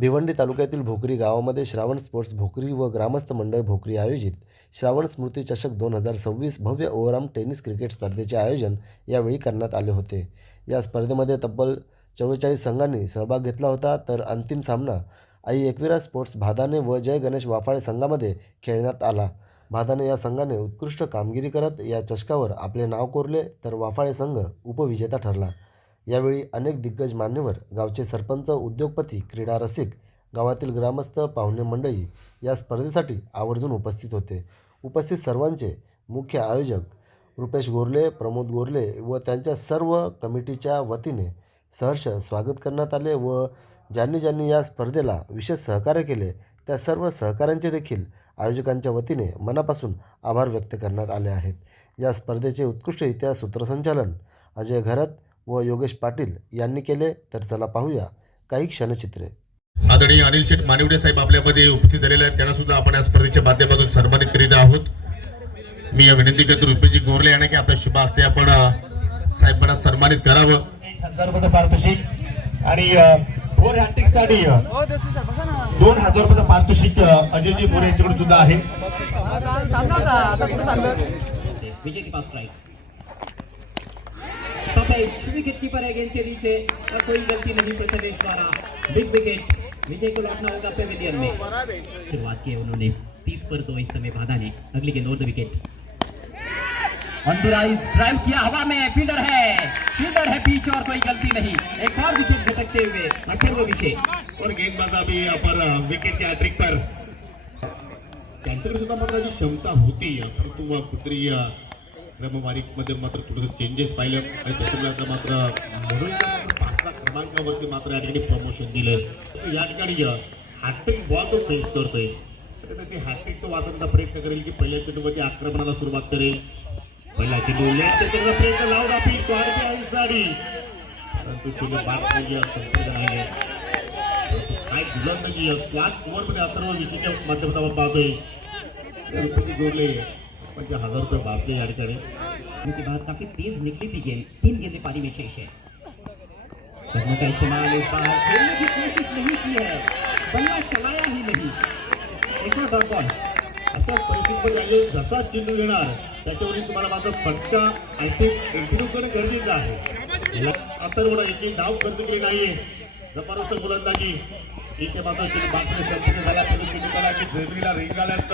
भिवंडी तालुक्यातील भोकरी गावामध्ये श्रावण स्पोर्ट्स भोकरी व ग्रामस्थ मंडळ भोकरी आयोजित श्रावण स्मृती चषक 2026 भव्य ओव्हरआर्म टेनिस क्रिकेट स्पर्धेचे आयोजन यावेळी करण्यात आले होते। या स्पर्धेमध्ये तब्बल 44 संघांनी सहभाग घेतला होता, तर अंतिम सामना आई एकविरा स्पोर्ट्स भादाने व जय गणेश वाफाळे संघामध्ये खेळण्यात आला। भादाने या संघाने उत्कृष्ट कामगिरी करत या चषकावर आपले नाव कोरले, तर वाफाळे संघ उपविजेता ठरला। यावेळी अनेक दिग्गज मान्यवर, गावचे सरपंच, उद्योगपती, क्रीडा रसिक, गावातील ग्रामस्थ, पाहुणे मंडळी या स्पर्धेसाठी आवर्जून उपस्थित होते। उपस्थित सर्वांचे मुख्य आयोजक रुपेश गोरले, प्रमोद गोरले व त्यांच्या सर्व कमिटीच्या वतीने सहर्ष स्वागत करण्यात आले व ज्यांनी या स्पर्धेला विशेष सहकार्य केले त्या सर्व सहकाऱ्यांचे देखील आयोजकांच्या वतीने मनापासून आभार व्यक्त करण्यात आले आहेत। या स्पर्धेचे उत्कृष्टरित्या सूत्रसंचालन अजय घरत व योगेश पाटील यांनी केले, तर चला पाहूया काही क्षणचित्रे। आदरणीय अनिल शेठ मानिवडे साहेब आपल्यामध्ये उपस्थित झालेले आहेत, त्यांना सुद्धा आपण या स्पर्धेच्या माध्यमातून सन्मानित करीत आहोत। मी विनंती करतो रुपेशजी गोरले यांना की आपल्या शुभ हस्ते आपण साहेबांना सन्मानित करावं। 1000 रुपये पारितोषिक आणि फोर हॅट्रिकसाठी 2000 रुपये पारितोषिक अजयजी मोरे यांच्याकडे सुद्धा आहे। विजय के पास स्ट्राइक विकेट कीपर है गेंद के नीचे और कोई गलती नहीं प्रथमेश द्वारा बिग विकेट। विजय को लौटना होगा पेविलियन में। शुरुआत की उन्होंने 30 पर 2 इस समय बाधा ने अगली गेंद और द विकेट अंदुराई ड्राइव किया हवा में, फील्डर है बीच और कोई गलती नहीं। एक और विकेट झटकते हुए 18वें विकेट और गेंदबाज अभी पर विकेट के हैट्रिक पर त्यांच्याकडे सुद्धा मात्र क्षमता होती, परंतु कुठेतरी क्रमवारीमध्ये मात्र थोडंसं चेंजेस पाहिलं आणि त्याच्यामुळे मात्र म्हणून 5व्या क्रमांकावरती मात्र या ठिकाणी प्रमोशन दिलं। या ठिकाणी हॅट्रिक बॉल तो फेस करतोय, तर ते हॅट्रिक तो वाचवण्याचा प्रयत्न करेल की पहिल्या चेंडूमध्ये आक्रमणाला सुरुवात करेल। पहिला चेंडू प्रयत्न लावून आपली क्वालिटी आहे साडी, परंतु चेंडू बाद केली संपूर्ण नाही। काय गोलंदाजी लास्ट ओव्हरमध्ये अथर्व विषयीच्या माध्यमातून आपण पाहतोय रुपेश गोरले 5000 रुपये बाकी या ठिकाणी। उसके बाद काफी तेज निकली थी गेंद, 3 गेंदें पानी में शेष है। बल्ला का इस्तेमाल इस बार खेलने की कोशिश नहीं की है, बल्ला चलाया ही नहीं। एक और डॉट बॉल अशा परिस्थितीमध्ये आले जसा चेंडू येणार त्याच्यावरून तुम्हाला माझा फटका आय थिंक इंटरव्ह्यू करणं गरजेचं आहे। अथर्वला एक धाव खर्च केली नाहीये, जबरदस्त गोलंदाजी इथे मात्र बातमी संपूर्ण झाल्या चेंडूला की झेडरीला रिंगाल्यात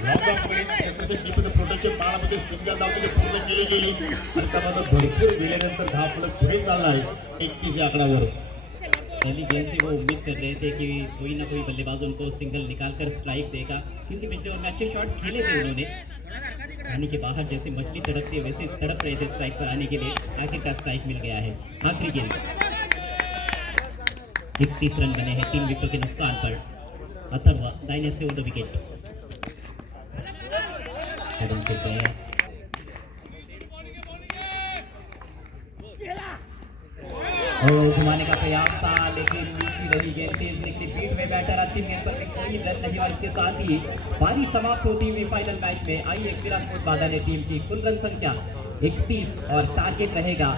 लॉंग ऑफ प्रोटेक्शन बाळामध्ये सिंगल धाव पूर्ण केली गेली आणि त्यामध्ये भरपूर वेळेनंतर धाव फलक पुढे चालला आहे 31 या आकड्यावर। पहली गेंद से वो उम्मीद कर रहे थे कि कोई ना कोई बल्लेबाज उनको सिंगल निकालकर स्ट्राइक देगा, क्योंकि पिछले ओवर में अच्छे शॉट खेले थे उन्होंने। पानी के बाहर जैसे मछली तड़पती है वैसे तड़प रहे थे स्ट्राइक पर आने के लिए, आखिरकार स्ट्राइक मिल गया है। आखिरी गेंद 31 रन बने हैं 3 विकेटों के नुकसान पर। अथर्व दाहिने से द विकेट घुमाने का प्रयास था, लेकिन नीची रही गेंद, तेज निकली पीठ में बैटर। अंतिम गेंद पर कोई रन नहीं और इसके साथ ही पारी समाप्त होती हुई फाइनल मैच में आई एकविरा स्पोर्ट्स बाधा ने टीम की कुल रन संख्या 31 और टारगेट रहेगा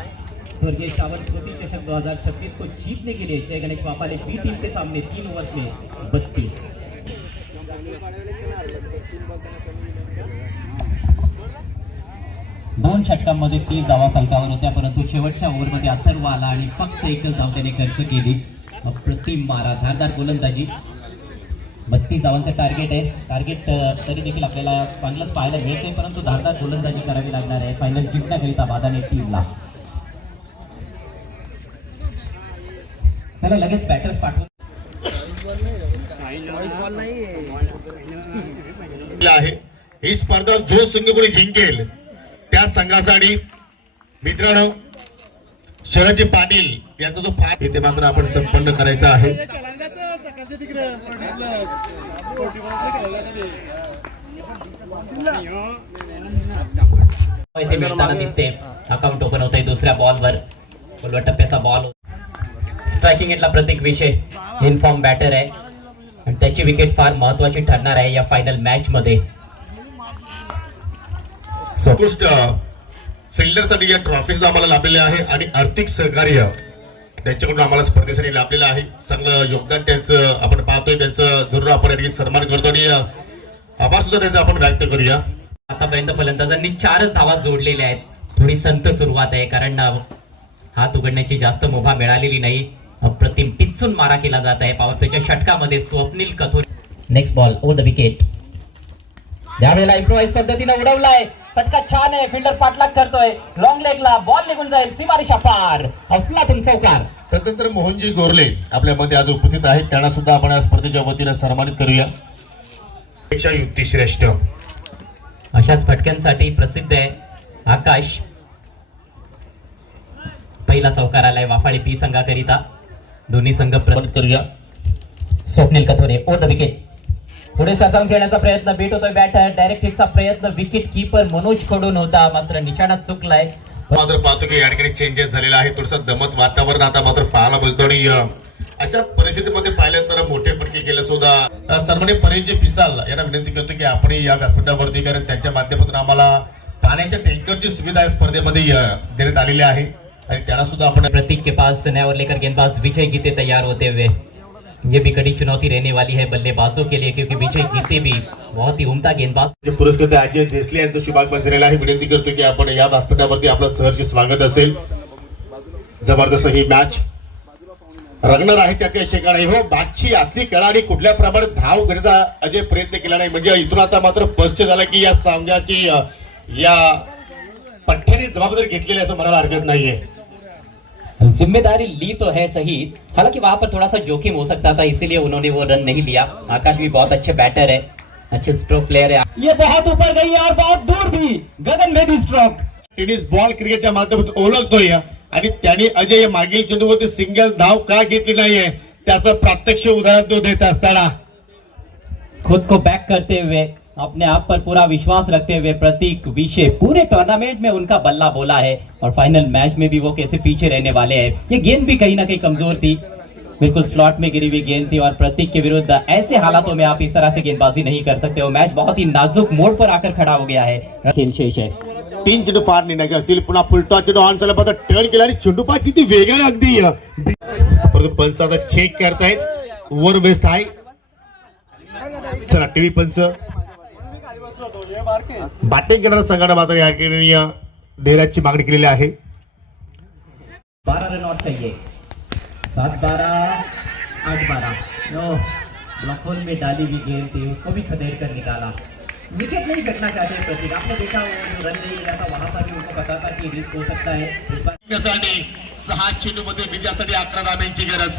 स्वर्गीय श्रावण स्मृति चषक 2026 को जीतने के लिए जय गणेश वाफाळे बी टीम के सामने 3 ओवर्स में 32। दोन षटकांमध्ये 30 धावा फलकावर होत्या, परंतु शेवटच्या ओव्हरमध्ये अथर्व आला आणि फक्त एकच धाव त्याने खर्च केली। अप्रतिम मारा, धारदार गोलंदाजी। 32 धावांचं टार्गेट आहे। टार्गेट तरी देखील आपल्याला चांगलंच पाहायला मिळते, परंतु धारदार गोलंदाजी करावी लागणार आहे फायनल जिंकण्याकरिता बाधाने टीमला। त्याला लगेच बॅटर्स पाठवून आहे ही स्पर्धा जो संघ कोणी जिंकेल त्या संघासाठी मित्रांनो शरदजी पाटील यांचा जो फाट इथे मात्र आपण संपन्न करायचा आहे। मिळताना दिसते, अकाउंट ओपन होत आहे दुसऱ्या बॉलवर, फुलवा टप्प्याचा बॉल। स्ट्रायकिंग एंडला प्रत्येक विषय इनफॉर्म बॅटर आहे आणि त्याची विकेट फार महत्वाची ठरणार आहे या फायनल मॅच मध्ये। उत्कृष्ट फिल्डरसाठी या ट्रॉफीज आम्हाला लाभलेले आहे आणि आर्थिक सहकार्य त्यांच्याकडून आम्हाला स्पर्धेसाठी लाभलेलं आहे. चांगलं योगदान त्यांचं आपण पाहतोय, त्यांचं जरूर आपण या ठिकाणी सन्मान करतो आणि आभार सुद्धा त्यांचा आपण व्यक्त करूया. आतापर्यंत फलंदाजांनी 4च धावा जोडलेल्या आहेत. थोडी संत सुरुवात आहे कारण हात उघडण्याची जास्त मुभा मिळालेली नाही. अप्रतिम पिचून मारा केला जात आहे. पॉवर प्लेच्या षटकामध्ये Swapnil Kathore. Next ball over the wicket. यावेळेला इम्प्रोवाइज पद्धतीने उडवलाय. फटका छान आहे. फिल्डर पाठलाग करतोय. लॉंग लेगला बॉल निघून जाईल. सीमारेषा पार. अफलातून चौकार. तदनंतर मोहनजी गोरले आपल्यामध्ये आज उपस्थित आहेत. त्यांना सुद्धा आपण या स्पर्धेच्या वतीने सन्मानित करूया. पेक्षा युक्ती श्रेष्ठ अशाच फटक्यांसाठी प्रसिद्ध आहे आकाश. पहिला चौकार आलाय वाफाळी पी संघाकरिता. दोन्ही संघ करूया. Swapnil Kathore over the wicket. पुढे सरसावून खेळण्याचा प्रयत्न. बीट होतोय बॅटर. डायरेक्ट हिटचा प्रयत्न विकेट कीपर मनोज कडून होता मात्र निशाणा चुकलाय. मात्र पाहतो की या ठिकाणी चेंजेस झालेला आहे. थोडंसं दमत वातावरण आता मात्र पाहायला मिळतो आणि अशा परिस्थितीमध्ये पाहिलं तर मोठे फटके केले सुद्धा सन्माननीय परिंजी पिसाल यांना विनंती करतो की आपण या व्यासपीठावरती, कारण त्यांच्या माध्यमातून आम्हाला पाण्याच्या टँकरची सुविधा या स्पर्धेमध्ये देण्यात आलेली आहे आणि त्यांना सुद्धा आपण प्रतीक के पास नया और लेकर गेंदबाज विजय गीते तैयार होते हुए. ये भी कड़ी चुनौती रहने वाली है बल्लेबाजों के लिए क्योंकि विजय गीते भी बहुत ही उम्दा गेंदबाज. पुरस्कृत अजय देसले यांचं शुभागमन झालेलं आहे. विनंती करतो की आपण या व्यासपीठावरती आपलं सहर्ष स्वागत असेल. जबरदस्त ही मॅच रंगणार आहे. त्या काही शेका नाही हो. बादची आतली खेळाडू कुठल्या प्रमाणात धाव घेण्याचा अजय प्रयत्न केला नाही. म्हणजे इथून आता मात्र स्पष्ट झालं की या संघाची या पठ्ठ्याने जबाबदारी घेतलेली असं म्हणायला हरकत नाहीये. जिम्मेदारी ली तो है सही, हालांकि वहां पर थोड़ा सा जोखिम हो सकता था इसीलिए उन्होंने वो रन नहीं लिया. आकाश भी बहुत अच्छे बैटर है, अच्छे स्ट्रोक प्लेयर है. ये बहुत ऊपर गई है और बहुत दूर भी. गगन भेदी स्ट्रोक. टेनिस बॉल क्रिकेटच्या माध्यमातून ओळखतोय आणि त्याने अजय मागील चेंडूवरती सिंगल धाव का घेतली नाहीये त्याचं प्रत्यक्ष उदाहरण तो देत असताना खुद को बैक करते हुए, अपने आप पर पूरा विश्वास रखते हुए प्रतीक विशे पूरे टूर्नामेंट में उनका बल्ला बोला है और फाइनल मैच में भी वो कैसे पीछे रहने वाले हैं. ये गेंद भी कहीं ना कहीं कमजोर थी, बिल्कुल स्लॉट में गिरी हुई गेंद थी और प्रतीक के विरुद्ध ऐसे हालातों में आप इस तरह से गेंदबाजी नहीं कर सकते हो. मैच बहुत ही नाजुक मोड़ पर आकर खड़ा हो गया है. खेल शेष है. 3 चेंडू फार निर्णायक असतील. पुन्हा फुलटॉस चेंडू ऑन झाला पाहता टर्न केला आणि चेंडू पा किती वेगाने अगदी परंतु पंच आता चेक करतायत. ओव्हर वेस्ट आहे. चला टीव्ही पंच बॅटिंग करणारा संघाने मात्र या ठिकाणी डेऱ्याची मागणी केलेली आहे. 12 रन और चाहिए. 7-12 8-12. नो ब्लॉक होल में डाली हुई गेंद थी, उसको भी खदेड़ कर निकाला. विकेट नहीं फेंकना चाहते प्रतीक. आपने देखा वो रन नहीं मिला था वहां पर भी उनको पता था कि रिस्क हो सकता है. 6 चेंडू मध्ये विजयासाठी 11 धाब्यांची गरज.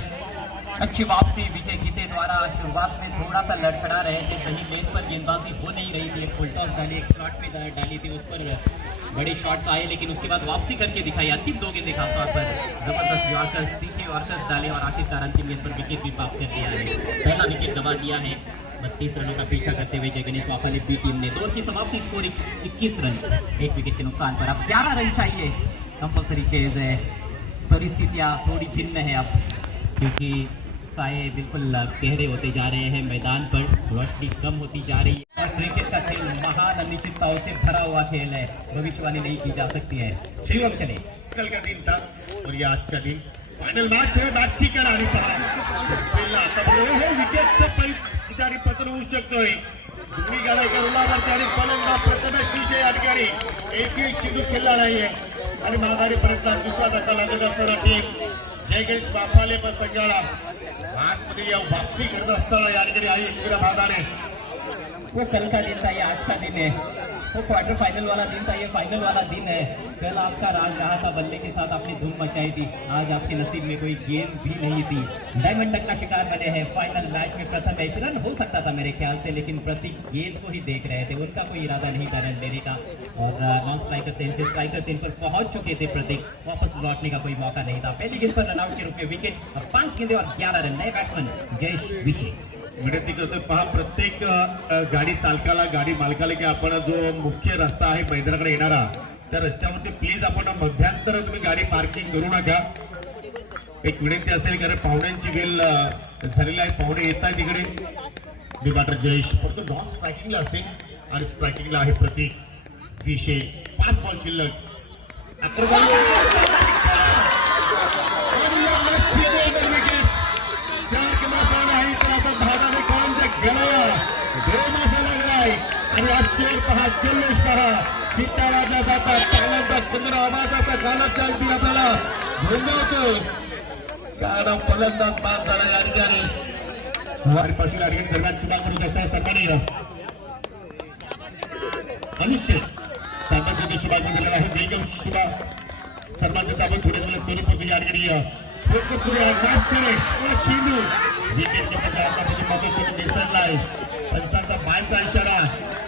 अच्छी वापसी विजय गीते द्वारा. शुरुआत में थोड़ा सा लड़खड़ा रहे थे, सही लेन पर गेंदबाजी हो नहीं रही थी. एक फुल टॉस डाली, एक स्लॉट पे डाली थी, उस पर बड़े शॉट्स आए लेकिन उसके बाद वापसी करके दिखाई. अंतिम 2 गेंदें खासतौर पर जबरदस्त यॉर्कर्स, तीखे यॉर्कर्स डाले और आखिरकार अंतिम गेंद पर विकेट भी प्राप्त कर दिया है. पहला विकेट गंवा दिया है. 32 रनों का पीछा करते हुए जय गणेश वाफा ने बी टीम ने 2 की समाप्ति स्कोर 21 रन. 1 विकेट के नुकसान पर अब 11 रन चाहिए. कंपल्सरी चेज है. परिस्थितियां थोड़ी भिन्न है अब क्योंकि साए बिल्कुल गहरे होते जा रहे हैं. मैदान पर रोशनी कम होती जा रही है. क्रिकेट का खेल महान अनिश्चितताओं से भरा हुआ खेल है. भविष्यवाणी नहीं की जा सकती है. शिवम चले. कल का दिन था और ये आज का दिन फाइनल मैच है. मॅचची करारी विकेटचं पहिली पतन होऊ शकतोय. दोन्ही गाड्या करुणावरती आणि फलंदाज प्रथमच विजय या ठिकाणी एकही चेंडू खेळला नाहीये आणि माघारी परत दुसरा धक्का लागत असताना टीम जय गणेश वाफाले पण संघाला आतमध्ये या वापसी करत असताना या ठिकाणी आई एकविरा भागाने वो कल का दिन था, ये आज का दिन है. वो क्वार्टर फाइनल वाला दिन था, ये फाइनल वाला दिन है. कल आपका राज रहा था, बल्ले के साथ आपने धूम मचाई थी. आज आपके नसीब में कोई गेंद भी नहीं थी. डायमंड टक का शिकार बने हैं. फाइनल मैच में प्रथम मैच रन हो सकता था मेरे ख्याल से, लेकिन प्रतीक गेंद को ही देख रहे थे. उनका कोई इरादा नहीं था रन लेने का और नॉन स्ट्राइकर सेन से स्ट्राइकर सेन पर पहुंच चुके थे प्रतीक. वापस लौटने का कोई मौका नहीं था. पहली गेंद पर रनआउट के रूप में विकेट. अब 5 गेंदे और 11 रन. नए बैट्समैन जयेश विजय. विनंती करतोय पहा प्रत्येक गाडी चालकाला, गाडी मालकाला की आपण जो मुख्य रस्ता आहे मैदानाकडे येणारा त्या रस्त्यावरती प्लीज आपण मध्यांतर तुम्ही गाडी पार्किंग करू नका. एक विनंती असेल कारण पाहुण्यांची वेळ झालेली आहे. पाहुणे येत आहेत तिकडे. डिबाटर जयेश फक्त नॉन स्ट्रायकिंगला असेल आणि स्ट्रायकिंगला आहे प्रतीक विशे. 5 बॉल शिल्लक. आणि हा शेर पहा, जल्लोष पहा, शिट्ट्या वाजल्या जातात, चांगल्याचा सुंदर आवाजाचा गाण्याच्या अगदी आपल्याला गोंधळतो. कारण फलंदाज बाद झाला या ठिकाणी. वारीपासून या ठिकाणी दरम्यान सुद्धा करून असतात सन्माननीय अनिश्चित सामन्याचे शुभागमन झालेलं आहे. वेगळ शुभा सर्वांचे आपण थोडे दिवस करून पोहोचू या ठिकाणी. चेंडू विकेट आतापर्यंत मात्र मिसळला आहे. पंचांचा बायचा इशारा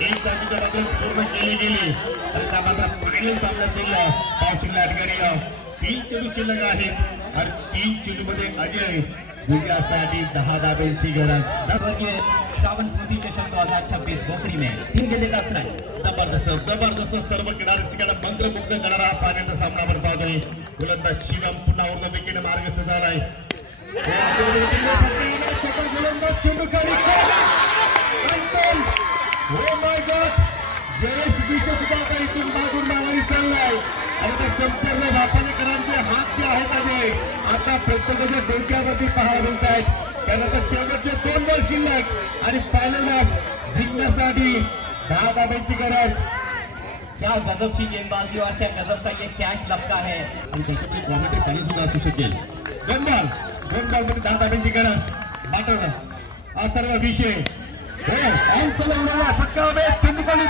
एक जागेच्या मात्र पूर्ण केली गेली आणि त्या मात्र फायनल सामन्यातील पावसिंग या ठिकाणी 3 चेंडू शिल्लक आहेत आणि 3 चेंडू मध्ये अजय विजयासाठी 10 धाब्यांची गरज. श्रावण स्मृती चषक 2026 भोकरी में 3 गेंदे का स्ट्राइक. जबरदस्त सर्व किनारे मंत्रमुग्ध करणारा हा पाण्याचा सामना आपण पाहतोय. गोलंदाज शिवम पुन्हा उर्ण विकेट मार्गस्थ झालाय. गोलंदाज चेंडू खाली जयेश विश्व सुद्धा आता इथून मागून माघारी चाललाय आणि त्या संपूर्ण व्यापारीकरांचे हात जे आहेत अजय आता प्रत्येकाच्या डोक्यावरती पाहायला मिळत आहेत. त्यानंतर शेवटचे 2 बॉल शिल्लक आणि फायनल जिंकण्यासाठी 10 धाब्यांची गरज. क्या गजब की गेंदबाजी और क्या गजब का ये कैच लगता है. आणि त्याच्यामध्ये कॉमेंट्री पाणी सुद्धा असू शकेल. 2 बॉल मध्ये 10 धाब्यांची गरज. मात्र अथर्व विषय चलवणारा फटका चंद्रकाली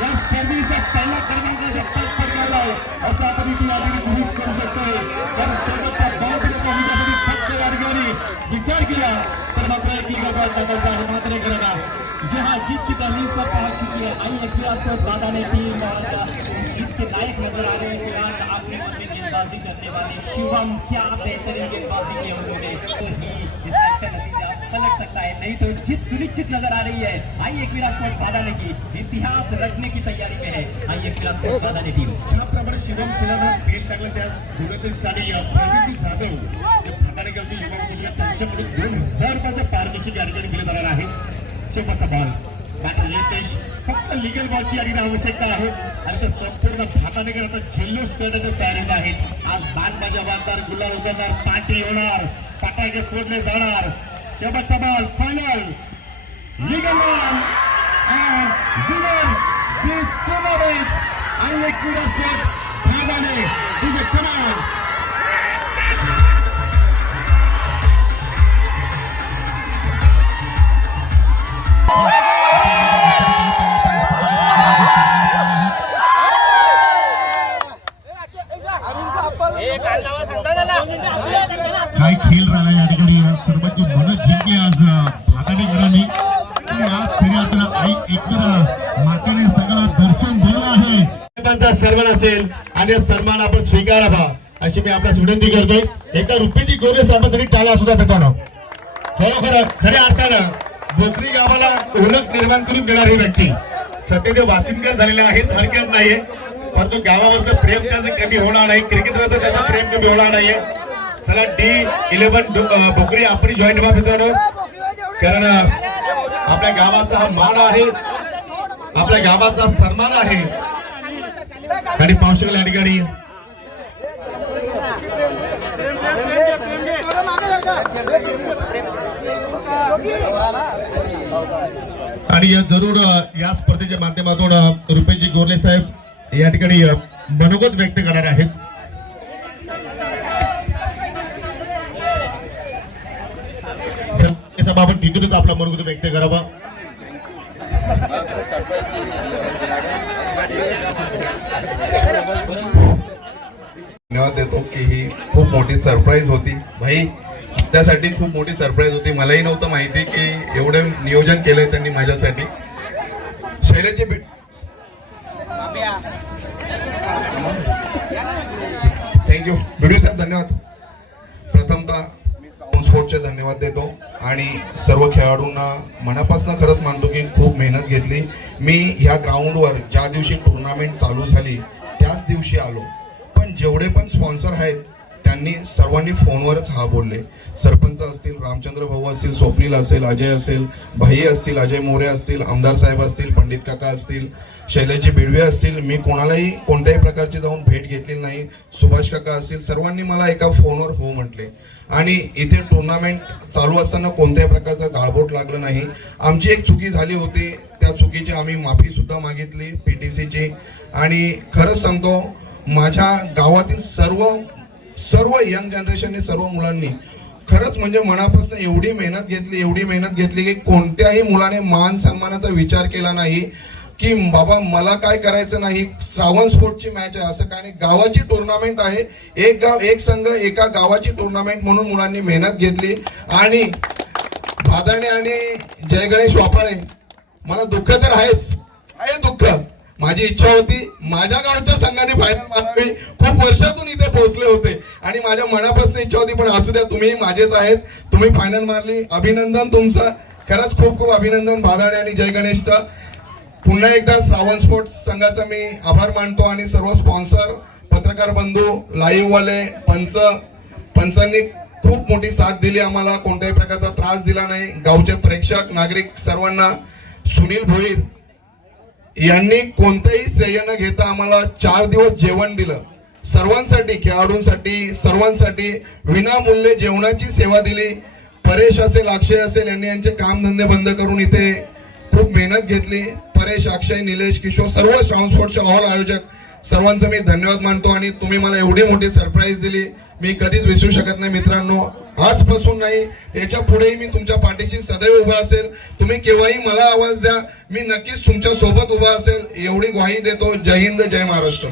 या स्पर्धेचा पहिला क्रमांकाचा पद पडकावलाय असं आपण इथून गृहीत करू शकतो. कारण शेवटच्या बॉलमध्ये फक्त या ठिकाणी विचार केला तर मात्र एक गजल टाकायचा आहे. मात्र एक रगा जी हाँ जीत की दहलीज पर पहुंच चुकी है. आई एक दादा ने टीम जीत के लायक नजर आ रहे हैं. आज आपने उसमें गेंदबाजी करने वाले शिवम क्या बेहतरीन गेंदबाजी की उन्होंने तो ही इसका नतीजा पलट सकता है. नहीं तो जीत सुनिश्चित नजर आ रही है. आई एक विराट दादा ने की इतिहास रचने की तैयारी में है. आई एक विराट दादा ने टीम ज्याप्रमाणे शिवम शिलाना स्पेन टाकलं त्यास गुणवत्तेसाठी प्रगती जाधव भाटाने गावचे युवा मुली त्यांच्याकडे 2000 रुपयाचं पारितोषिक या ठिकाणी दिले जाणार आहे. शेवटचा बॉल बॅटर यतेश फक्त लिगल बॉलची आणि आवश्यकता आहे आणि ते संपूर्ण भाटाने आता जल्लोष करण्याच्या तयारीत आहेत. आज बाणबाजा वाजणार, गुलाल उतरणार, पाठी होणार, फटाके फोडले जाणार. शेवटचा ball final legal ball and winner this tournament आणि एक विराट भागाने तुझे कमाल. काय खेळ राहिला या ठिकाणी. सर्वांची मनं जिंकली आज भाटाणेकरांनी. आज खरी आपल्याला आई एकवीर मातेने सगळं दर्शन दिलं आहे. सन्मान असेल आणि सन्मान आपण स्वीकारावा अशी मी आपल्यास विनंती करतोय. एका रुपयाची गोरे साहेबांसाठी टाळा सुद्धा पेटावं. खरोखर खऱ्या अर्थानं भोकरी गावाला ओळख निर्माण करून देणारी व्यक्ती सध्या ते वासिंदकर झालेले आहेत. हरकत नाहीये परंतु गावावरचं प्रेम त्याचं कमी होणार नाही. क्रिकेटवरचं त्याचं प्रेम कमी होणार नाहीये. चला D11 भोकरी आपण जॉईन व्हा मित्रांनो. कारण आपल्या गावाचा हा मान आहे, आपल्या गावाचा सन्मान आहे. आणि पावसाळ्या या ठिकाणी आणि जरूर या स्पर्धेच्या माध्यमातून रुपेशजी गोरले साहेब या ठिकाणी मनोगत व्यक्त करणार आहेत. आपण तिथूनच आपला मनोगत व्यक्त करावा. धन्यवाद देतो की ही खूप मोठी सरप्राईज होती भाई. त्यासाठी खूप मोठी सरप्राईज होती. मलाही नव्हतं माहिती की एवढं नियोजन केलंय त्यांनी माझ्यासाठी. शैलेशजी थँक्यू. व्हिडिओ साहेब धन्यवाद. प्रथमतः स्पोर्ट्सचे धन्यवाद देतो आणि सर्व खेळाडूंना मनापासून खरंच मानतो की खूप मेहनत घेतली. मी ह्या ग्राउंडवर ज्या दिवशी टुर्नामेंट चालू झाली त्याच दिवशी आलो. पण जेवढे पण स्पॉन्सर आहेत त्यांनी सर्वांनी फोनवरच हा बोलले. सरपंच असतील, रामचंद्र भाऊ असतील, स्वप्नील असेल, अजय असेल, भाई असतील, अजय मोरे असतील, आमदार साहेब असतील, पंडित काका असतील, शैलेशजी बिडवे असतील, मी कोणालाही कोणत्याही प्रकारची जाऊन भेट घेतलेली नाही. सुभाष काका असतील, सर्वांनी मला एका फोनवर हो म्हटले. आणि इथे टुर्नामेंट चालू असताना कोणत्याही प्रकारचं गाळबोट लागलं नाही. आमची एक चुकी झाली होती, त्या चुकीची आम्ही माफी सुद्धा मागितली PTCची. आणि खरंच सांगतो, माझ्या गावातील सर्व यंग जनरेशनने, सर्व मुलांनी खरंच म्हणजे मनापासून एवढी मेहनत घेतली की कोणत्याही मुलाने मान सन्मानाचा विचार केला नाही की बाबा मला काय करायचं नाही. श्रावण स्पोर्टची मॅच आहे असं काय नाही, गावाची टुर्नामेंट आहे, एक गाव एक संघ एका गावाची टुर्नामेंट म्हणून मुलांनी मेहनत घेतली. आणि भादाणे आणि जय गणेश वापाळे, मला दुःख तर आहे दुःख. माझी इच्छा होती माझ्या गावच्या संघाने फायनल मारावी, खूप वर्षातून इथे पोहोचले होते आणि माझ्या मनापासून इच्छा होती. पण असू द्या, तुम्ही माझेच आहेत, तुम्ही फायनल मारली, अभिनंदन तुमचं. खरंच खूप आभिनंदन भादाणे आणि जय गणेशचं. पुन्हा एकदा श्रावण स्पोर्ट्स संघाचा मी आभार मानतो. आणि सर्व स्पॉन्सर, पत्रकार बंधू, लाईव्ह वाले, पंचांनी खूप मोठी साथ दिली आम्हाला, कोणत्याही प्रकारचा त्रास दिला नाही. गावचे प्रेक्षक, नागरिक सर्वांना, सुनील भोईर यांनी कोणतेही श्रेय न घेता आम्हाला 4 दिवस जेवण दिलं. सर्वांसाठी, खेळाडूंसाठी, सर्वांसाठी विनामूल्य जेवणाची सेवा दिली. परेश असेल, अक्षय असेल, यांनी यांचे कामधंदे बंद करून इथे खूप मेहनत घेतली. परेश, अक्षय, निलेश, किशोर, सर्व श्रावण स्पोर्ट्सचे ऑल आयोजक सर्वांचं मी धन्यवाद मानतो. आणि तुम्ही मला एवढी मोठी सरप्राईज दिली, मी कधीच विसरू शकत नाही मित्रांनो. आजपासून नाही, याच्या पुढेही मी तुमच्या पाठीशी सदैव उभा असेल. तुम्ही केव्हाही मला आवाज द्या, मी नक्कीच तुमच्या सोबत उभा असेल, एवढी ग्वाही देतो. जय हिंद, जय महाराष्ट्र.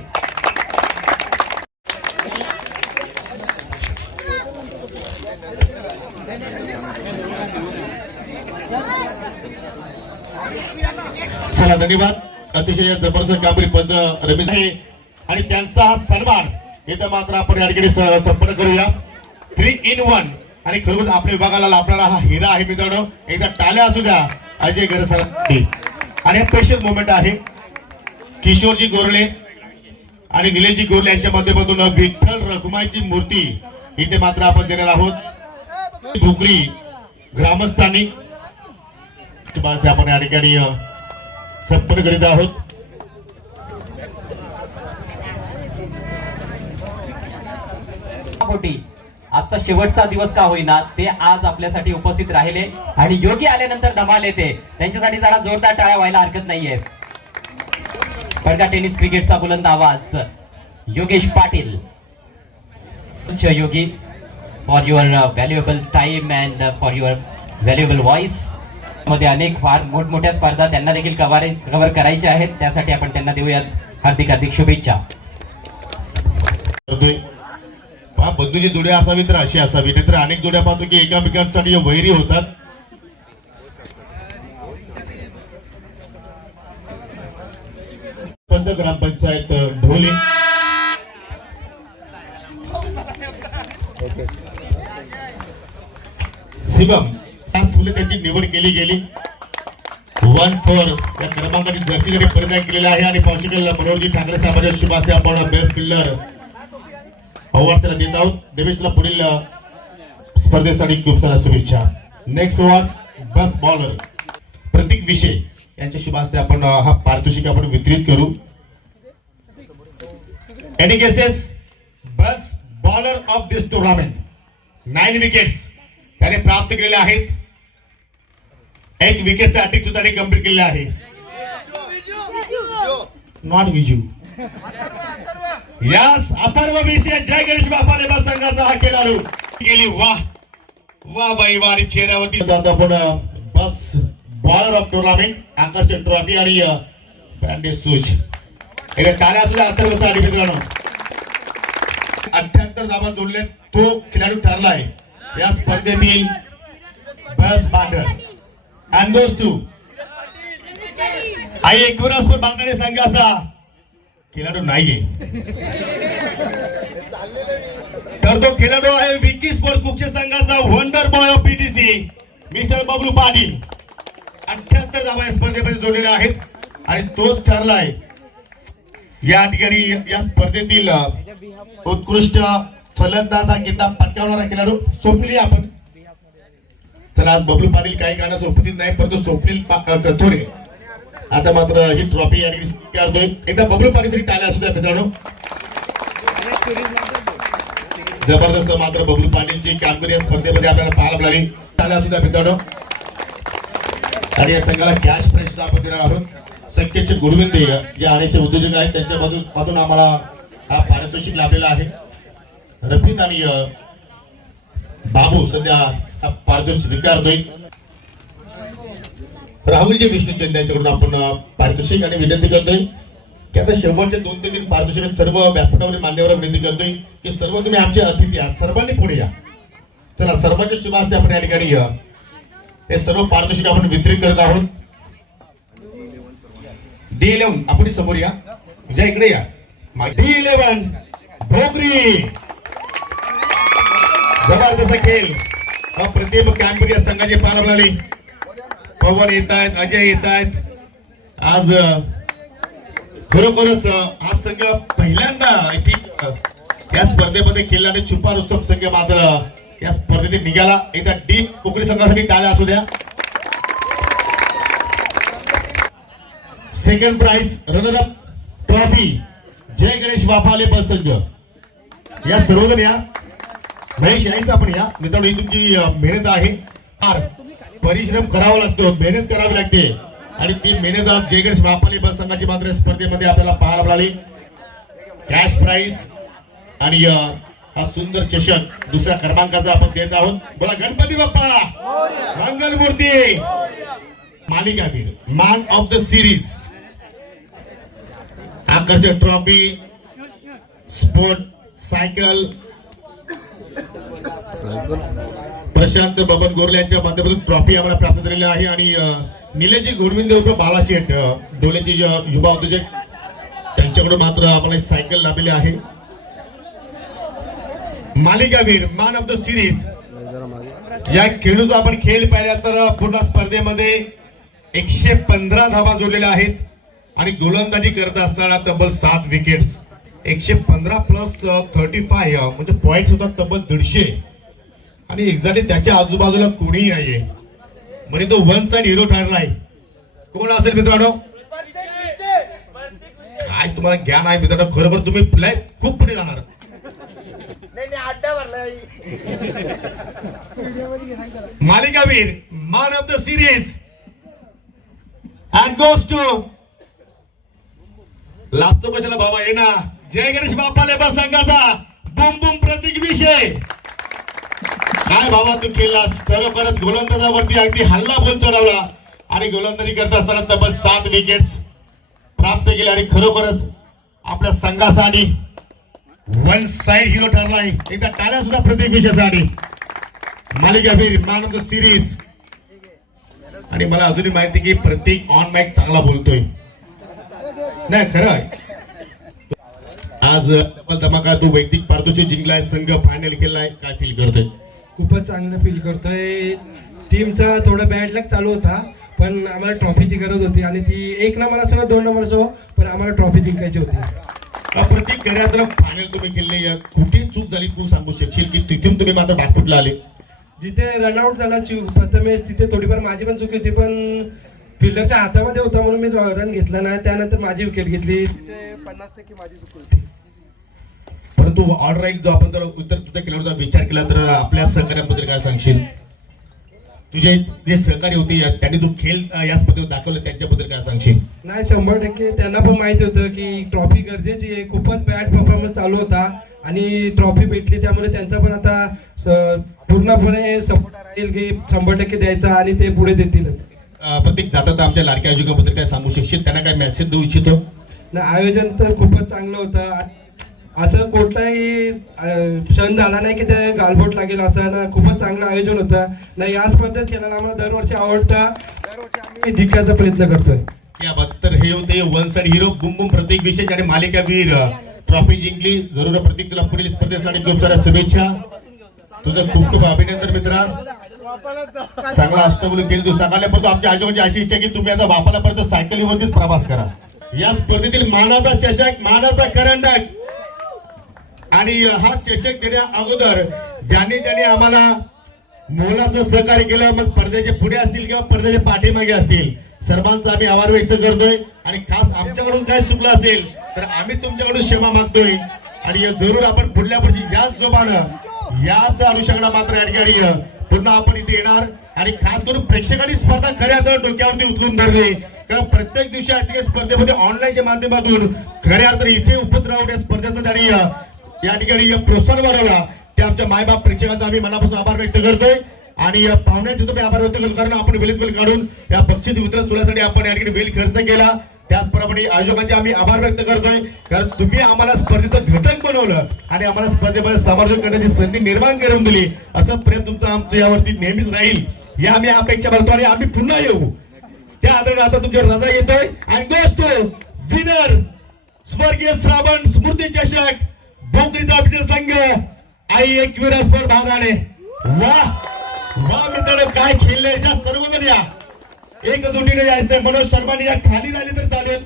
चला, धन्यवाद. अतिशय जबरदस्त कामगिरी पंच रमेश आहे आणि त्यांचा हा सन्मान इथं मात्र आपण या ठिकाणी संपन्न करूया. 3 in 1 आणि खरोखर आपल्या विभागाला लाभणारा हा हिरा आहे मित्रांनो. एकदा टाळ्या असू द्या अजय गरसासाठी. आणि हे स्पेशल मोमेंट आहे. किशोरजी गोरले आणि निलेशजी गोरले यांच्या माध्यमातून विठ्ठल रखुमाईची मूर्ती इथे मात्र आपण देणार आहोत. भोकरी ग्रामस्थांनी आपण या ठिकाणी संपन्न करीत आहोत. आजचा शेवटचा दिवस का होईना, ते आज आपल्यासाठी उपस्थित राहिले आणि योगी आल्यानंतर धमाल येते. त्यांच्यासाठी जरा जोरदार टाळ्या व्हायला हरकत नाहीये. बरं, टेनिस क्रिकेटचा बुलंद आवाज Yogesh Patil. Yogi, for your valuable time and for your valuable voice. मध्ये अनेक फार मोठमोठ्या स्पर्धा त्यांना देखील कव्हर करायच्या आहेत, त्यासाठी आपण त्यांना देऊयात हार्दिक हार्दिक शुभेच्छा. बंधूची जोड्या असावी तर अशी असावी, नाहीतर अनेक जोड्या पाहतो की एकामेकांसाठी वैरी होतात. पंच ग्रामपंचायत ढोले शिवम फुले त्यांची निवड केली गेली. 1-4 या क्रमांकाने जर्सीकडे परिधान केलेला आहे आणि पॉसिकल मनोहरजी ठाकरे साहेबांच्या शुभाचे आपण बेस्ट फिल्डर अवॉर्ड त्याला देत आहोत. देवेश, तुला पुढील स्पर्धेसाठी खूप साऱ्या शुभेच्छा. नेक्स्ट अवॉर्ड बस बॉलर प्रतीक विषय यांच्या शुभास्ते आपण हा पारितोषिक आपण वितरित करू. Any cases, bus bowler of this tournament 9 wickets त्याने प्राप्त केलेल्या आहेत. 1 विकेटचा अटॅक सुद्धा त्याने कंप्लीट केलेला आहे. नॉट विजू, यास अथर्व बीसी जय गणेश बापाने बस संघाचा हा खेळाडू गेली. वाह वाह बाई वाह. आणि चेहऱ्यावरती आपण बस बॉलर ऑफ टुर्नामेंट आकर्षण ट्रॉफी आणि ब्रँडेड सूज एका टाळ्या सुद्धा अथर्वसाठी मित्रांनो. 78 धावा जोडले तो खेळाडू ठरला आहे या स्पर्धेतील बस बांधर. and goes to आई एकविराजपूर बांधणारे संघाचा खेळाडू नाहीये, तर तो खेळाडू आहे विकी स्पोर्ट कुक्षे संघाचा wonder boy of PTC mister Bablu Patil. 78 धावा या स्पर्धेमध्ये जोडलेल्या आहेत आणि तोच ठरलाय या ठिकाणी या स्पर्धेतील उत्कृष्ट फलंदाज हा किताब पटकावणारा खेळाडू स्वप्नील आपण. चला आज बबलू पाटील काही कारणास उपस्थित नाही, परंतु स्वप्नील कथोरे आता मात्र ही ट्रॉफी या ठिकाणी स्वीकारतोय. एकदा बबलू पाटील तरी टाळ्या असू द्या मित्रांनो. जबरदस्त मात्र बबलू पाटीलची कामगिरी या स्पर्धेमध्ये आपल्याला पाहायला मिळाली. टाळ्या असू द्या मित्रांनो. आणि या संघाला कॅश प्राइज आपण देणार आहोत. संख्येचे गुरुविंदे जे आण्याचे उद्योजक आहेत त्यांच्या मधून आम्हाला हा पारितोषिक लाभलेला आहे. रफिक आणि बाबू सध्या हा पारितोषिक स्वीकारतोय. राहुलजी विष्णू चंद यांच्याकडून आपण पारितोषिक आणि विनंती करतोय की आता शेवटचे 2 ते 3 पारितोषिक सर्व व्यासपीठावरील मान्यवर विनंती करतोय की सर्व तुम्ही आमचे अतिथी आहात, सर्वांनी पुढे या. चला सर्वांच्या शुभ हस्ते आपण या ठिकाणी हे सर्व पारितोषिक आपण वितरित करत आहोत. D11 आपण समोर या, या इकडे या. D11 भोकरी जबरदस्त खेळ अप्रतिम कामगिरी या संघाची पाहायला मिळाली. पवन येत आहेत, अजय येत आहेत. आज खरोखरच हा संघ पहिल्यांदा या स्पर्धेमध्ये खेळल्याने छुपा रुस्तम संघ मात्र या स्पर्धेत निघाला. एकदा डी कोकणी संघासाठी टाळ्या असू द्या. Second prize runner up trophy Jai Ganesh बापाले बस संघ. या सर्वजण या. महेश यायच आपण या मित्रांनो. ही तुमची मेहनत आहे. परिश्रम करावा लागतो, मेहनत करावी लागते आणि ती मेहनत आज जय गणेश बापाले बस संघाची मात्र स्पर्धेमध्ये आपल्याला पाहायला मिळाली. कॅश प्राइज आणि हा सुंदर चषक दुसऱ्या क्रमांकाचा आपण देत आहोत. बोला गणपती बाप्पा मंगलमूर्ती. मालिकावीर मॅन ऑफ द सिरीज आकर्षक trophy sport cycle Prashant Baban गोरले यांच्या माध्यमातून ट्रॉफी आम्हाला प्राप्त झालेली आहे. आणि निलेजी घोडविंदे उर्फ बाळाचेट डोलेचे युवा उद्योजक त्यांच्याकडून मात्र आम्हाला सायकल लाभलेली आहे. मालिकावीर मॅन ऑफ द सिरीज या खेळाडूचा आपण खेळ पाहिला तर पूर्ण स्पर्धेमध्ये 115 धावा जोडलेल्या आहेत आणि गोलंदाजी करत असताना तब्बल 7 विकेट्स. 115 प्लस 35 म्हणजे पॉइंट होतात तब्बल 150 आणि एक्झॅक्टली त्याच्या आजूबाजूला कोणीही नाहीये. म्हणजे तो वन साइड हिरो ठरलाय. कोण असेल मित्रांनो? काय तुम्हाला ज्ञान आहे मित्रांनो? खरोखर तुम्ही प्लॅन खूप पुढे जाणार. मालिकावीर man of the series and goes to last कशाला बाबा येणा जय गणेश बाप्पाले बस संघाचा बुम बुम प्रतीक विषय. काय बाबा तू केलास खरोखरच गोलंदाजावरती अगदी हल्ला बोल चढवला आणि गोलंदाजी करत असताना तब्बल 7 विकेट्स प्राप्त केले आणि खरोखरच आपल्या संघासाठी वन साइड हिरो ठरलाय. एकदा टाळ्या सुद्धा प्रतीक विषयासाठी. मालिकावीर मॅन ऑफ द सिरीज. आणि मला अजूनही माहिती की प्रतीक ऑन माइक चांगला बोलतोय. नाही खरं आहे. आज डबल धमाका तो वैयक्तिक पारितोषिक जिंकलाय, संघ फायनल केलाय. काय फील करतोय? खूपच चांगलं फील करतोय. टीमचा थोडा बॅड लक चालू होता पण आम्हाला ट्रॉफीची गरज होती आणि ती 1 नंबर असो 2 नंबर असो पण आम्हाला ट्रॉफी जिंकायची होती. प्रत्येक घरात फायनल तुम्ही केले, कुठे चूक झाली तू सांगू शकशील की तिथून तुम्ही मात्र बाटफुटला आले? जिथे रनआउट झाला प्रथमेश तिथे थोडीफार माझी पण चुकी होती पण फिल्डरच्या हातामध्ये होता म्हणून मी रन घेतला नाही. त्यानंतर माझी विकेट घेतली. 50% माझी चुकी होती. परंतु ऑल राईट जो आपण जर उत्तर तुझ्या खेळाडूचा विचार केला तर आपल्या सहकार्याबद्दल काय सांगशील? तुझे जे सहकारी होते त्यांनी जो खेळ या स्पर्धेत दाखवला त्यांच्याबद्दल काय सांगशील? नाही 100% त्यांना पण माहिती होतं की ट्रॉफी गरजेची आहे. खूपच बॅड परफॉर्मन्स चालू होता आणि ट्रॉफी भेटली त्यामुळे त्यांचा पण आता पूर्णपणे सपोर्ट राहील की 100% द्यायचा आणि ते पुढे देतीलच. प्रत्येक जातात आमच्या लाडक्या आयोजकाबद्दल काय सांगू शकशील? त्यांना काय मेसेज देऊ इच्छितो? आयोजन तर खूपच चांगलं होतं. असं कुठलाही क्षण झाला नाही की ते गालबोट लागेल असं ना. खूपच चांगलं आयोजन होतं ना. या स्पर्धेत खेळायला आम्हाला दरवर्षी आवडतं. दरवर्षी आम्ही जिंकायचा प्रयत्न करतोय. या बात तर हे होते one side hero Bum Bum प्रतीक विशेष आणि मालिकावीर ट्रॉफी जिंकली. जरूर प्रतीक तुला पुढील स्पर्धेसाठी खूप साऱ्या शुभेच्छा. तुझं खूप खूप अभिनंदन मित्रा. चांगला अष्टगुलू केली तू. सकाळपर्यंत आमच्या आजोबाची अशी इच्छा की तुम्ही आता बापालापर्यंत सायकलीवरतीच प्रवास करा. या स्पर्धेतील मानाचा चषक मानाचा करंडक आणि हा चषक देण्या अगोदर ज्यांनी आम्हाला मोलाचं सहकार्य केलं, मग पडद्याच्या पुढे असतील किंवा पडद्याच्या पाठीमागे असतील, सर्वांचा आम्ही आभार व्यक्त करतोय. आणि खास आमच्याकडून काय चुकलं असेल तर आम्ही तुमच्याकडून क्षमा मागतोय. आणि जरूर आपण पुढल्या वर्षी याच जोमानं याच अनुषंगाने मात्र या ठिकाणी पुन्हा आपण इथे येणार. आणि खास करून प्रेक्षकांनी स्पर्धा खऱ्या अर्थाने डोक्यावरती उचलून धरली, कारण प्रत्येक दिवशी आजच्या स्पर्धेमध्ये ऑनलाईनच्या माध्यमातून खऱ्या अर्थाने इथे उपस्थित राहून या स्पर्धेचं त्यांनी या ठिकाणी प्रोत्साहन वाढवला. त्या आमच्या मायबाप प्रेक्षकांचा आम्ही मनापासून आभार व्यक्त करतोय. आणि पाहुण्यांचे तुम्ही आभार व्यक्त करतो, कारण आपण वेल काढून या बक्षीस वितरण सोहळ्यासाठी आपण या ठिकाणी वेळ खर्च केला. त्याचप्रमाणे आयोजकांचे आम्ही आभार व्यक्त करतोय, कारण तुम्ही आम्हाला स्पर्धेचं घटक बनवलं आणि आम्हाला स्पर्धेमध्ये समर्थन करण्याची संधी निर्माण करून दिली. असं प्रेम तुमचं आमचं यावरती नेहमीच राहील, या आम्ही अपेक्षा करतो. आणि आम्ही पुन्हा येऊ त्या आदरण आता तुमच्या रजा येतोय. आणि दोस्तो विनर स्वर्गीय श्रावण स्मृती चषक भोकरीचा अभिषेक संघ आई एकविरा स्पर्ध भागाने. वा वा मित्रांनो, काय खेळले सर्वजण या एक जोडीने यायचंय. मनोज शर्माने या खाली राहिले तर चालेल.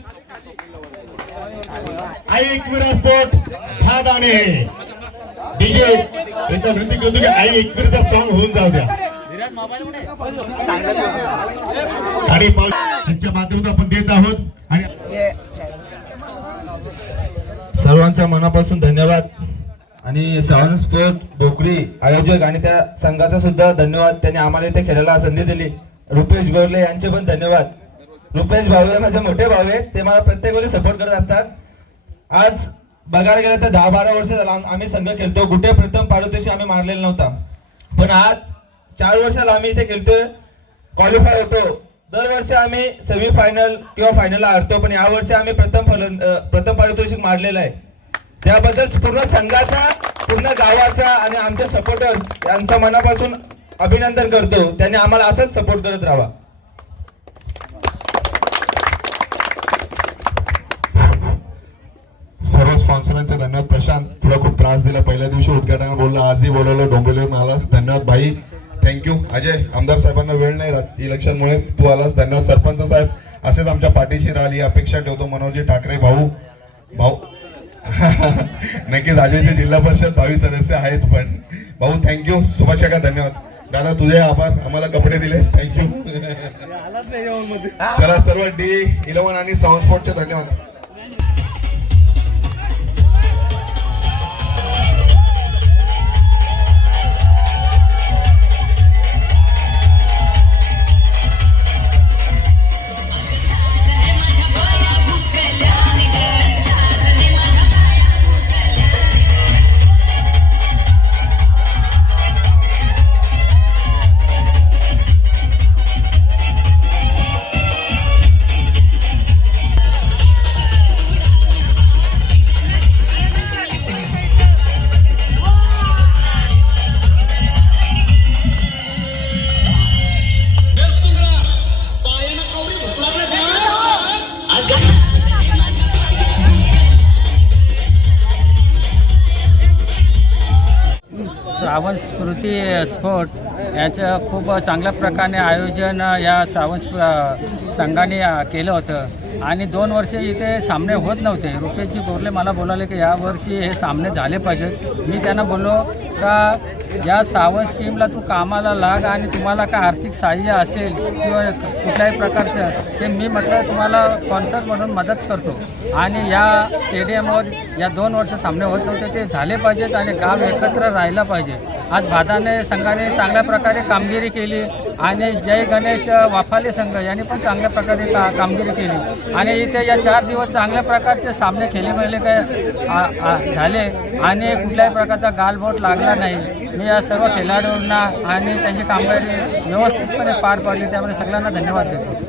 आई एकविरा स्पोर्ट भागाने डीजे याचा नृत्य करतो की आई एकविराचा सॉन्ग होऊन जाऊ द्या. आणि त्यांच्या माध्यमातून आपण देत आहोत. आणि सर्वांचा मनापासून धन्यवाद. आणि श्रावण स्पोर्ट भोकरी आयोजक आणि त्या संघाचा सुद्धा धन्यवाद. त्यांनी आम्हाला इथे खेळायला संधी दिली. रुपेश गोरले यांचे पण धन्यवाद. रुपेश भाऊ हे माझे मोठे भाऊ आहेत, ते मला प्रत्येक वेळी सपोर्ट करत असतात. आज बघायला गेलं तर 10-12 वर्ष झाला आम्ही संघ खेळतो. कुठे प्रथम पारितोषिक आम्ही मारलेला नव्हता, पण आज 4 वर्षाला आम्ही इथे खेळतोय, क्वालिफाय होतो. दरवर्षी आम्ही सेमी फायनल किंवा फायनलला हरतो, पण यावर्षी आम्ही प्रथम पारितोषिक मारलेलं आहे. त्याबद्दल पूर्ण संघाचा, पूर्ण गावाचा आणि आमच्या सपोर्टर्स यांचा मनापासून अभिनंदन करतो. त्यांनी आम्हाला असंच सपोर्ट करत राहावा. सर्व स्पॉन्सरांचे धन्यवाद. प्रशांत, तुला खूप त्रास दिला, पहिल्या दिवशी उद्घाटनाला बोलला, आजही बोलवलं, डोंबिवलीवरून आलास, धन्यवाद भाई, थँक्यू. अजय, आमदार साहेबांना वेळ नाही राहत इलेक्शनमुळे, तू आलास, धन्यवाद. सरपंच साहेब असेच आमच्या पाठीशी राहिली अपेक्षा ठेवतो. मनोजी ठाकरे भाऊ नक्कीच. अजयचे जिल्हा परिषद 22 सदस्य आहेच, पण भाऊ थँक्यू. सुभाष काका धन्यवाद. दादा तुझे आभार, आम्हाला कपडे दिलेस, थँक्यू. चला सर्व D11 आणि साऊंड स्पोर्टचे धन्यवाद. श्रावण स्मृती स्पोर्ट याचं खूप चांगल्या प्रकारे आयोजन या श्रावण संघाने केलं होतं. आणि 2 वर्ष इथे सामने होत नव्हते. रुपेशजी गोरले मला बोलाले की यावर्षी हे सामने झाले पाहिजेत. मी त्यांना बोललो का या श्रावण स्कीमला तू कामाला लाग आणि तुम्हाला काय आर्थिक सहाय्य असेल किंवा कुठल्याही प्रकारचं ते मी म्हटलं तुम्हाला स्पॉन्सर म्हणून मदत करतो. आणि या स्टेडियमवर या 2 वर्ष सामने होत नव्हते, ते झाले पाहिजेत आणि गाव एकत्र राहिला पाहिजे. आज भादाने संघाने चांगल्या प्रकारे कामगिरी केली आणि जय गणेश वाफाले संघ यांनी पण चांगल्या प्रकारे कामगिरी केली. आणि इथे या 4 दिवस चांगल्या प्रकारचे सामने खेळले काय झाले आणि कुठल्याही प्रकारचा गालबोट लागला नाही. मी या सर्व खेळाडूंना आणि त्यांची कामगिरी व्यवस्थितपणे पार पाडली, त्यामुळे सगळ्यांना धन्यवाद देतो.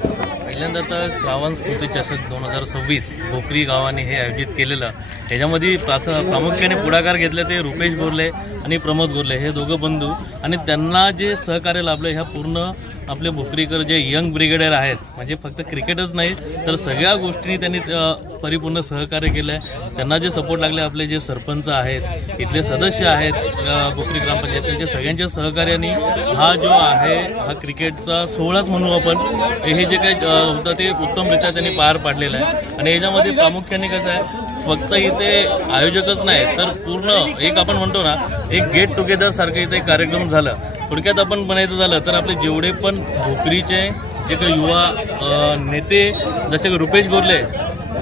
पहिल्यांदा तर श्रावण स्मृती चषक 2026 भोकरी गावाने हे आयोजित केलेलं. ह्याच्यामध्ये प्रामुख्याने पुढाकार घेतले ते रुपेश गोरले आणि प्रमोद गोरले हे दोघं बंधू. आणि त्यांना जे सहकार्य लाभलं ह्या पूर्ण आपले भोकरीकर जे यंग ब्रिगेडियर आहेत, म्हणजे फक्त क्रिकेटच नाही तर सगळ्या गोष्टींनी त्यांनी परिपूर्ण सहकार्य केलं आहे. त्यांना जे सपोर्ट लागले आपले जे सरपंच आहेत, इथले सदस्य आहेत भोकरी ग्रामपंचायतीचे, सगळ्यांच्या सहकार्याने हा जो आहे हा क्रिकेटचा सोहळाच म्हणू आपण, हे जे काही होतं ते उत्तमरित्या त्यांनी पार पाडलेलं आहे. आणि याच्यामध्ये प्रामुख्याने कसं आहे फक्त इथे आयोजकच नाही तर पूर्ण एक आपण म्हणतो ना एक गेट टुगेदर सारखं इथे एक कार्यक्रम झाला. थोडक्यात आपण म्हणायचं झालं तर आपले जेवढे पण भोकरीचे जे काही युवा नेते जसे की रुपेश गोरले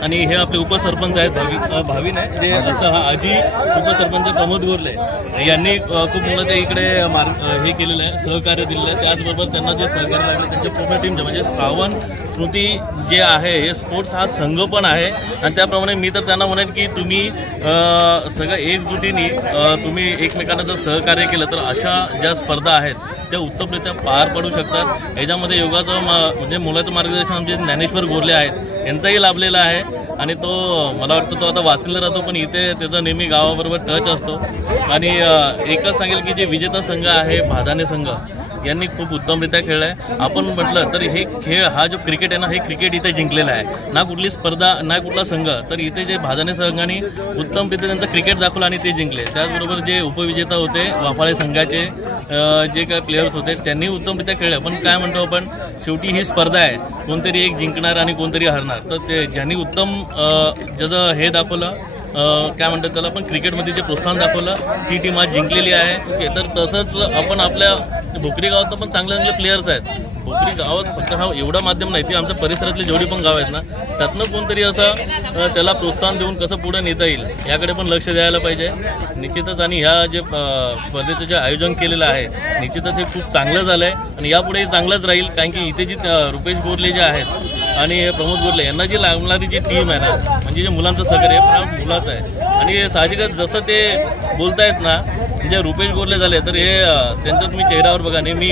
आणि हे आपले उपसरपंच आहेत भावीन आहे जे आता आजी उपसरपंच प्रमोद गोरले यांनी खूप मुलाच्या इकडे हे केलेलं आहे, सहकार्य दिलेलं आहे. त्याचबरोबर त्यांना जे सहकार्य लागले त्यांच्या पूर्ण टीमचे म्हणजे श्रावण स्मृती जे आहे हे स्पोर्ट्स हा संघ पण आहे आणि त्याप्रमाणे मी तर त्यांना म्हणेन की तुम्ही सगळं एकजुटीने तुम्ही एकमेकांना जर सहकार्य केलं तर अशा ज्या स्पर्धा आहेत त्या उत्तमरित्या पार पडू शकतात. याच्यामध्ये योगाचं म्हणजे मुलाचं मार्गदर्शन आमचे ज्ञानेश्वर गोरले आहेत यांचाही लाभलेला आहे आणि तो मला वाटतं तो आता वाचलेला राहतो पण इथे त्याचा नेहमी गावाबरोबर टच असतो. आणि एकच सांगेल की जे विजेता संघ आहे भादाने संघ यांनी खूप उत्तमरित्या खेळला आहे. आपण म्हटलं तर हे खेळ हा जो क्रिकेट आहे ना हे क्रिकेट इथे जिंकलेला आहे, ना कुठली स्पर्धा ना कुठला संघ, तर इथे जे भादाने संघाने उत्तमरित्या त्यांचं क्रिकेट दाखवलं आणि ते जिंकले. त्याचबरोबर जे उपविजेता होते वाफाळे संघाचे जे काही प्लेयर्स होते त्यांनी उत्तमरित्या खेळले. पण काय म्हणतो आपण शेवटी ही स्पर्धा आहे, कोणतरी एक जिंकणार आणि कोणतरी हरणार. तर ते ज्यांनी उत्तम ज्याचं हे दाखवलं काय म्हणतात त्याला पण क्रिकेटमध्ये जे प्रोत्साहन दाखवलं ती टीम आज जिंकलेली आहे. तर तसंच आपण आपल्या भोकरी गावात पण चांगले चांगले प्लेयर्स आहेत. भोकरी गावात फक्त हा एवढा माध्यम नाही, ती आमच्या परिसरातली जेवढी पण गाव आहेत ना त्यातनं कोणतरी असं त्याला प्रोत्साहन देऊन कसं पुढे नेता येईल याकडे पण लक्ष द्यायला पाहिजे निश्चितच. आणि ह्या जे स्पर्धेचं जे आयोजन केलेलं आहे निश्चितच हे खूप चांगलं झालं आहे आणि यापुढेही चांगलंच राहील. कारण की इथे जी रुपेश गोरले जे आहेत आणि प्रमोद गोरले यांना जी लागणारी जी टीम आहे ना म्हणजे जे मुलांचं सहकार्य हा मुलाचं आहे. आणि साहजिकच जसं ते बोलतायत ना म्हणजे रुपेश गोरले झाले तर हे त्यांचं तुम्ही चेहऱ्यावर बघा नेहमी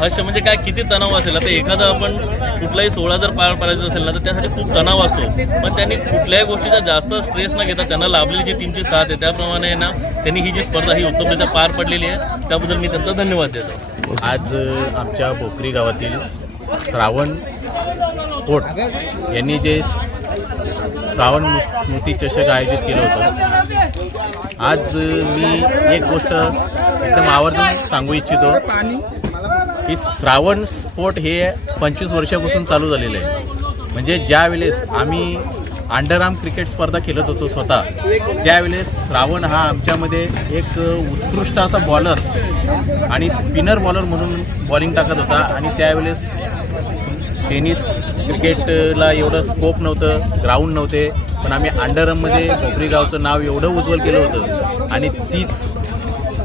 हर्ष म्हणजे काय किती तणाव असेल. आता एखादा आपण कुठलाही सोहळा जर पार पाडायचा असेल ना तर त्यासाठी खूप तणाव असतो, पण त्यांनी कुठल्याही गोष्टीचा जास्त स्ट्रेस न घेता त्यांना लाभलेली जी टीमची साथ आहे त्याप्रमाणे ना त्यांनी ही जी स्पर्धा ही उत्तमरित्या पार पडलेली आहे त्याबद्दल मी त्यांचा धन्यवाद देतो. आज आमच्या भोकरी गावातील श्रावण स्पोर्ट यांनी जे श्रावण स्मृती चषक आयोजित केलं होतं. आज मी एक गोष्ट एकदम आवर्जून सांगू इच्छितो की श्रावण स्पोर्ट हे 25 वर्षापासून चालू झालेलं आहे. म्हणजे ज्या वेळेस आम्ही अंडरआर्म क्रिकेट स्पर्धा खेळत होतो स्वतः त्यावेळेस श्रावण हा आमच्यामध्ये एक उत्कृष्ट असा बॉलर आणि स्पिनर बॉलर म्हणून बॉलिंग टाकत होता. आणि त्यावेळेस टेनिस क्रिकेटला एवढं स्कोप नव्हतं, ग्राउंड नव्हते, पण आम्ही अंडरआर्ममध्ये भोकरी गावचं नाव एवढं उज्ज्वल केलं होतं. आणि तीच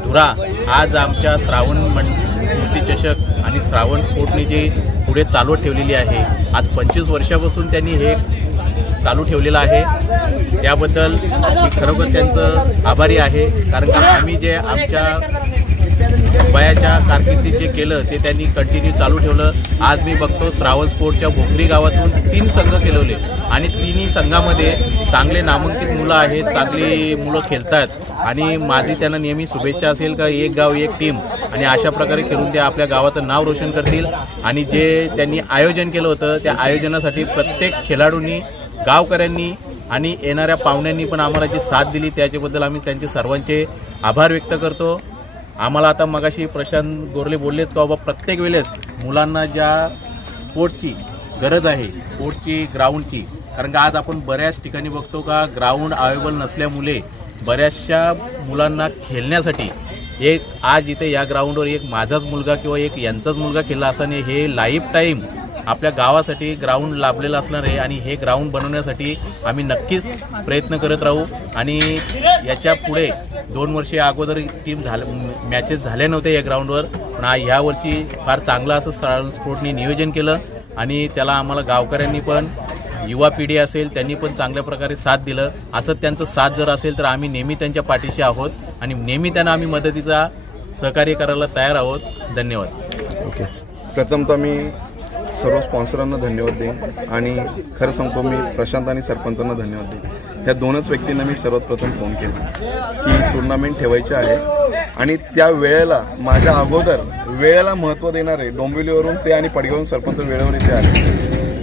धुरा आज आमच्या श्रावण स्मृती चषक आणि श्रावण स्पोर्टने जे पुढे चालवत ठेवलेली आहे. आज 25 वर्षापासून त्यांनी हे चालू ठेवलेलं आहे. त्याबद्दल मी खरोखर त्यांचं आभारी आहे. कारण का आम्ही जे आमच्या वयाच्या कारकिर्दीत जे केलं ते त्यांनी कंटिन्यू चालू ठेवलं. आज मी बघतो श्रावण स्पोर्टच्या भोकरी गावातून 3 संघ खेळवले आणि तिन्ही संघामध्ये चांगले नामांकित मुलं आहेत, चांगली मुलं खेळतात. आणि माझी त्यांना नेहमी शुभेच्छा असेल का एक गाव एक टीम आणि अशा प्रकारे खेळून ते आपल्या गावाचं नाव रोशन करतील. आणि जे त्यांनी आयोजन केलं होतं त्या आयोजनासाठी प्रत्येक खेळाडूंनी, गावकऱ्यांनी आणि येणाऱ्या पाहुण्यांनी पण आम्हाला जी साथ दिली त्याच्याबद्दल आम्ही त्यांचे सर्वांचे आभार व्यक्त करतो. आम्हाला आता मगाशी प्रशांत गोरले बोललेच का बाबा प्रत्येक वेळेस मुलांना ज्या स्पोर्टची गरज आहे, स्पोर्टची ग्राउंडची, कारण का आज आपण बऱ्याच ठिकाणी बघतो का ग्राउंड अवेलेबल नसल्यामुळे बऱ्याचशा मुलांना खेळण्यासाठी एक आज इथे या ग्राउंडवर एक माझाच मुलगा किंवा एक यांचाच मुलगा खेळला असं नाही, हे लाईफ टाईम आपल्या गावासाठी ग्राउंड लाभलेलं असणार आहे. आणि हे ग्राउंड बनवण्यासाठी आम्ही नक्कीच प्रयत्न करत राहू. आणि याच्या पुढे 2 वर्षे अगोदर मॅचेस झाल्या नव्हत्या या ग्राउंडवर, पण ह्या वर्षी फार चांगलं असं श्रावण स्पोर्टनी नियोजन केलं आणि त्याला आम्हाला गावकऱ्यांनी पण, युवा पिढी असेल त्यांनी पण चांगल्या प्रकारे साथ दिलं. असं त्यांचं साथ जर असेल तर आम्ही नेहमी त्यांच्या पाठीशी आहोत आणि नेहमी त्यांना आम्ही मदतीचा सहकार्य करायला तयार आहोत. धन्यवाद. ओके, प्रथमतः मी सर्व स्पॉन्सरांना धन्यवाद देईन आणि खरं सांगतो मी प्रशांत आणि सरपंचांना धन्यवाद देईन. ह्या 2च व्यक्तींना मी सर्वात प्रथम फोन केला की टुर्नामेंट ठेवायची आहे आणि त्या वेळेला माझ्या अगोदर वेळेला महत्त्व देणारे डोंबिवलीवरून ते आणि पडगावून सरपंच वेळेवर इथे आले.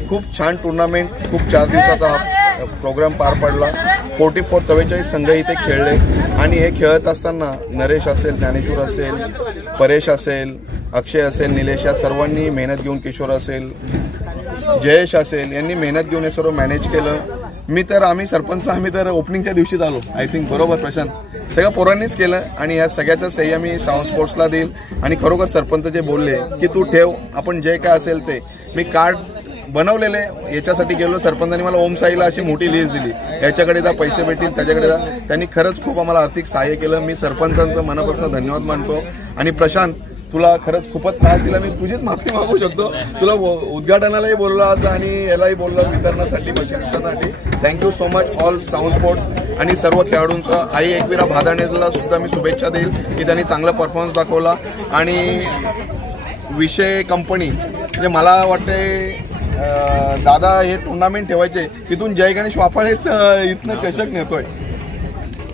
खूप छान टुर्नामेंट, खूप 4 दिवसाचा हा प्रोग्राम पार पडला. 44 संघ इथे खेळले आणि हे खेळत असताना नरेश असेल, ज्ञानेश्वर असेल, परेश असेल, अक्षय असेल, निलेश या सर्वांनी मेहनत घेऊन, किशोर असेल, जयेश असेल यांनी मेहनत घेऊन हे सर्व मॅनेज केलं. आम्ही सरपंच ओपनिंगच्या दिवशीच आलो. आय थिंक बरोबर प्रशांत, सगळं पोरांनीच केलं आणि या सगळ्याचं श्रेय मी श्रावण स्पोर्ट्सला देईल. आणि खरोखर सरपंच जे बोलले की तू ठेव, आपण जे काय असेल ते, मी कार्ड बनवलेले याच्यासाठी गेलो. सरपंचांनी मला ओम साईला अशी मोठी लिस्ट दिली, याच्याकडे जा पैसे भेटतील, त्याच्याकडे जा. त्यांनी खरंच खूप आम्हाला आर्थिक सहाय्य केलं. मी सरपंचांचं मनापासून धन्यवाद मानतो. आणि प्रशांत, तुला खरंच खूपच त्रास दिला, मी तुझीच माफी मागू शकतो. तुला उद्घाटनालाही बोललो आज आणि यालाही बोललो वितरणासाठी, बक्षिसासाठी. Thank you so much all Shravan sports आणि सर्व खेळाडूंचं. आई एकविरा भादाणेला सुद्धा मी शुभेच्छा देईल की त्यांनी चांगला परफॉर्मन्स दाखवला. आणि विषय कंपनी, म्हणजे मला वाटते दादा हे टुर्नामेंट ठेवायचे, तिथून जय गणेश वाफाळेच इथनं चषक नेतोय.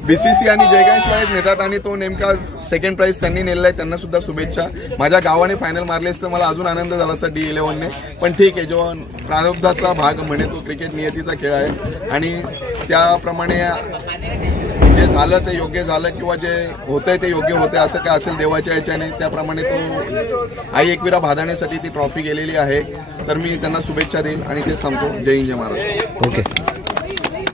BCC आणि जय गणेश वाफाळेच नेतात आणि तो नेमका सेकंड प्राइज त्यांनी नेलेला आहे. त्यांना सुद्धा शुभेच्छा. माझ्या गावाने फायनल मारली असतं मला अजून आनंद झाला असता D11ने. पण ठीक आहे, जो प्रारब्धाचा भाग म्हणे तो क्रिकेट नियतीचा खेळ आहे आणि त्याप्रमाणे जे झालं ते योग्य झालं किंवा जे होतंय ते योग्य होतंय, असं काय असेल देवाच्या ह्याच्याने, त्याप्रमाणे तो आई एकविरा भादाण्यासाठी ती ट्रॉफी गेलेली आहे. तर मी त्यांना शुभेच्छा देईल आणि तेच सांगतो. जय हिंद, जय महाराष्ट्र. ओके.